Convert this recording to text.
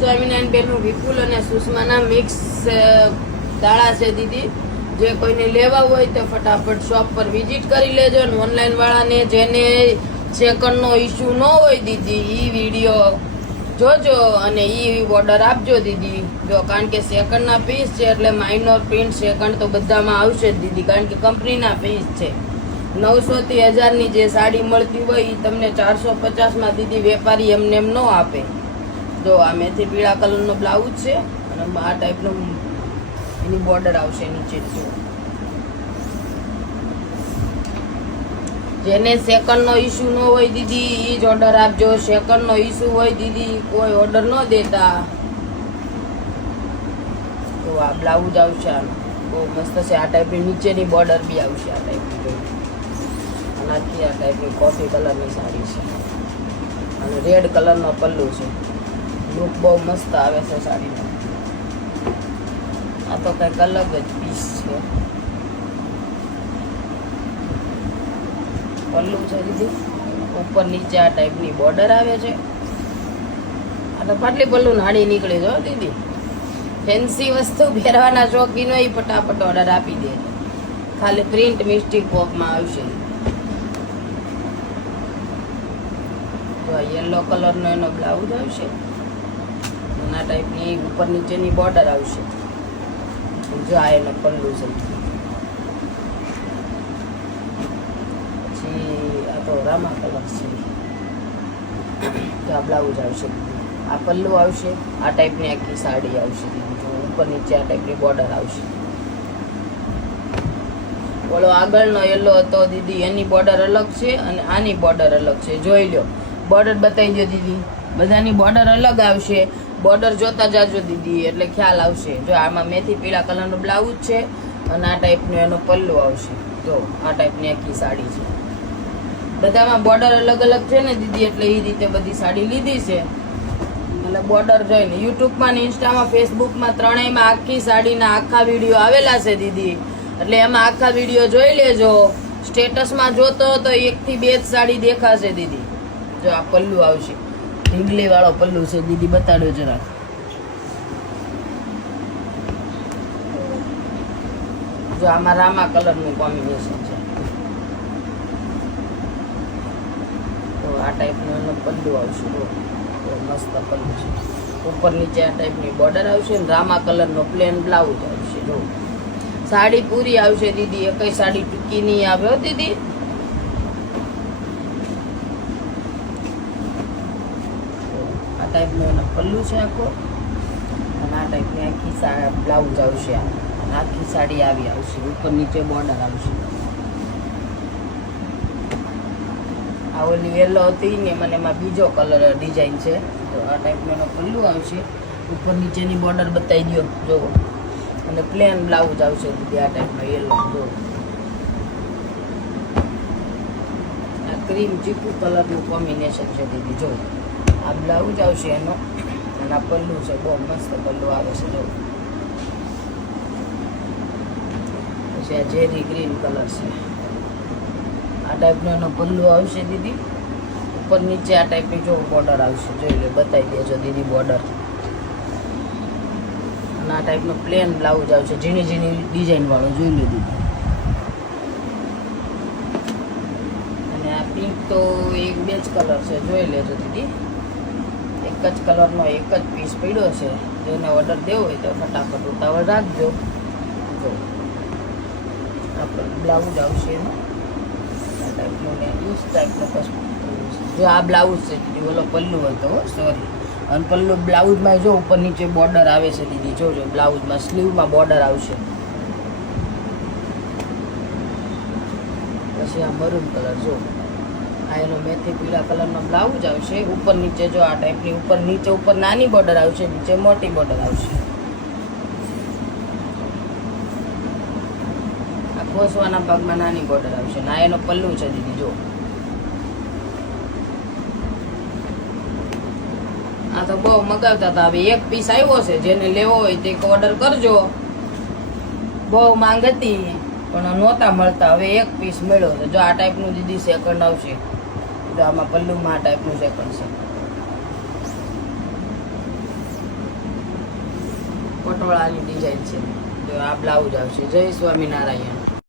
સ્વામિનારાયણ બેનનું વિપુલ અને સુષ્માના મિક્સ દાળા છે દીદી. જે કોઈને લેવા હોય તો ફટાફટ શોપ પર વિઝિટ કરી લેજો. અને ઓનલાઈન વાળાને જેને સેકન્ડનો ઇસ્યુ ન હોય દીદી એ વિડીયો જોજો અને એ ઓર્ડર આપજો દીદી. જો કારણ કે સેકન્ડના પીસ છે એટલે માઇનોર પ્રિન્ટ સેકન્ડ તો બધામાં આવશે જ દીદી, કારણ કે કંપનીના પીસ છે. 900 થી 1000ની જે સાડી મળતી હોય એ તમને 450માં દીદી વેપારી એમને એમ ન આપે. જો આ મેથી પીળા કલરનો બ્લાઉઝ છે અને આ ટાઈપનો એની બોર્ડર આવશે નીચે. જો જેને સેકન્ડનો ઇસ્યુ ન હોય દીદી એ જ ઓર્ડર આપજો. સેકન્ડનો ઇસ્યુ હોય દીદી કોઈ ઓર્ડર ન દેતા. તો આ બ્લાઉઝ આવશે, આનો બહુ મસ્ત છે. આ ટાઈપની નીચેની બોર્ડર બી આવશે આ ટાઈપની. અને આખી આ ટાઈપની કોફી કલરની સાડી છે અને રેડ કલરનો પલ્લુ છે. લુક બહુ મસ્ત આવે છે સાડીનો. આ તો કંઈક અલગ જ પીસ છે. પલ્લુ છે દીદી, ઉપર નીચે આ ટાઈપની બોર્ડર આવે છે. આ તો પાટલી પલ્લુ નાડી નીકળે છે દીદી. ફેન્સી વસ્તુ પહેરવાના શોખીન હોય ફટાફટ ઓર્ડર આપી દે. ખાલી પ્રિન્ટ મિસ્ટેક પોકમાં આવશે. તો આ યલો કલરનો એનો બ્લાઉઝ આવશે. આ ટાઈપની ઉપર નીચેની બોર્ડર આવશે. જો આ એનો પલ્લુ છે. રામા કલર છે. તો આ બ્લાઉઝ આવશે, આ પલ્લુ આવશે, આ ટાઈપની આખી સાડી આવશે દીદી. ઉપર નીચે આ ટાઈપની બોર્ડર આવશે. બોલો આગળનો યલો હતો દીદી એની બોર્ડર અલગ છે અને આની બોર્ડર અલગ છે. જોઈ લો બોર્ડર બતાવી દો દીદી. બધાની બોર્ડર અલગ આવશે. બોર્ડર જોતા જાજો દીદી એટલે ખ્યાલ આવશે. જો આમાં મેથી પીળા કલરનો બ્લાઉઝ છે અને આ ટાઈપનું એનો પલ્લુ આવશે. જો આ ટાઈપની આખી સાડી છે. બધામાં બોર્ડર અલગ અલગ છે ને દીદી, એટલે એ રીતે બધી સાડી લીધી છે. એટલે બોર્ડર જોઈને યુટ્યુબમાં ને ઇન્સ્ટામાં ફેસબુકમાં ત્રણેયમાં આખી સાડીના આખા વિડીયો આવેલા છે દીદી. એટલે એમાં આખા વિડીયો જોઈ લેજો. સ્ટેટસમાં જોતો તો 1 થી 2 જ સાડી દેખાશે દીદી. જો આ પલ્લુ આવશે, ઢીંગલી વાળો પલ્લુ છે દીદી, બતાડ્યો જરાક. જો આમાં રામા કલરનું કોમ્બિનેશન છે. આ ટાઈપનું એનો પલ્લુ આવશે. મસ્ત પલ્લુ છે. ઉપર નીચે આ ટાઈપની બોર્ડર આવશે ને રામા કલરનો પ્લેન બ્લાઉઝ આવશે. જો સાડી પૂરી આવશે દીદી, એકઈ સાડી ટૂંકી નહીં આવે હો દીદી. આ ટાઈપનો એનો પલ્લુ છે આખો અને આ ટાઈપની આખી બ્લાઉઝ આવશે. આખી સાડી આવી આવશે. ઉપર નીચે બોર્ડર આવશે. આ ઓલી યલો હતી ને મને એમાં બીજો કલર ડિઝાઇન છે. તો આ ટાઈપનો એનો પલ્લુ આવશે. ઉપર નીચેની બોર્ડર બતાવી દો. જો અને પ્લેન બ્લાઉઝ આવશે દીદી. આ ટાઈપનો યલો. જો આ ક્રીમ ચીકુ કલરનું કોમ્બિનેશન છે દીદી. જો આ બ્લાઉઝ આવશે એનો અને આ પલ્લુ છે. બહુ મસ્ત પલ્લુ આવે છે. જો પછી આ ઝેરી ગ્રીન કલર છે. આ ટાઈપનો એનો પલ્લુ આવશે દીદી. ઉપર નીચે આ ટાઈપની જો બોર્ડર આવશે. જોઈ લો, બતાવી દેજો દીદી બોર્ડર. અને આ ટાઈપનો પ્લેન બ્લાઉઝ આવશે, ઝીણી ઝીણી ડિઝાઇન વાળો. જોઈ લો દીદી. અને આ પિંક તો 1-2 જ કલર છે. જોઈ લેજો દીદી. એક જ કલરનો એક જ પીસ પડ્યો છે. જેને ઓર્ડર દેવો હોય તો ફટાફટ ઉતાવળ રાખજો. જો આ બ્લાઉઝ આવશે એનો જો આ બ્લાઉઝ છે દીદી. ઓલો પલ્લુ હતો, સોરી. અને પલ્લુ બ્લાઉઝમાં જો ઉપર નીચે બોર્ડર આવે છે દીદી. જોજો બ્લાઉઝમાં સ્લીવમાં બોર્ડર આવશે. પછી આ મરૂન કલર. જો આ એનો મેથી પીળા કલરનો બ્લાઉઝ આવશે. ઉપર નીચે જો આ ટાઈપની ઉપર નીચે ઉપર નાની બોર્ડર આવશે, નીચે મોટી બોર્ડર આવશે. આ ખોસવાના ભાગમાં નાની બોર્ડર આવશે. ના એનો પલ્લુ છે દીદી. જો આ તો બહુ મગાવતા હતા. હવે એક પીસ આવ્યો છે. જેને લેવો હોય તે ઓર્ડર કરજો. બહુ માંગ હતી પણ નહોતા મળતા. હવે એક પીસ મળ્યો છે. જો આ ટાઈપનું દીદી સેકન્ડ આવશે. જો આમાં પલ્લુમાં આ ટાઈપનું સેકન્ડ છે. પટોળાની ડિઝાઇન છે. જો આ બ્લાઉઝ આવશે. જય સ્વામિનારાયણ.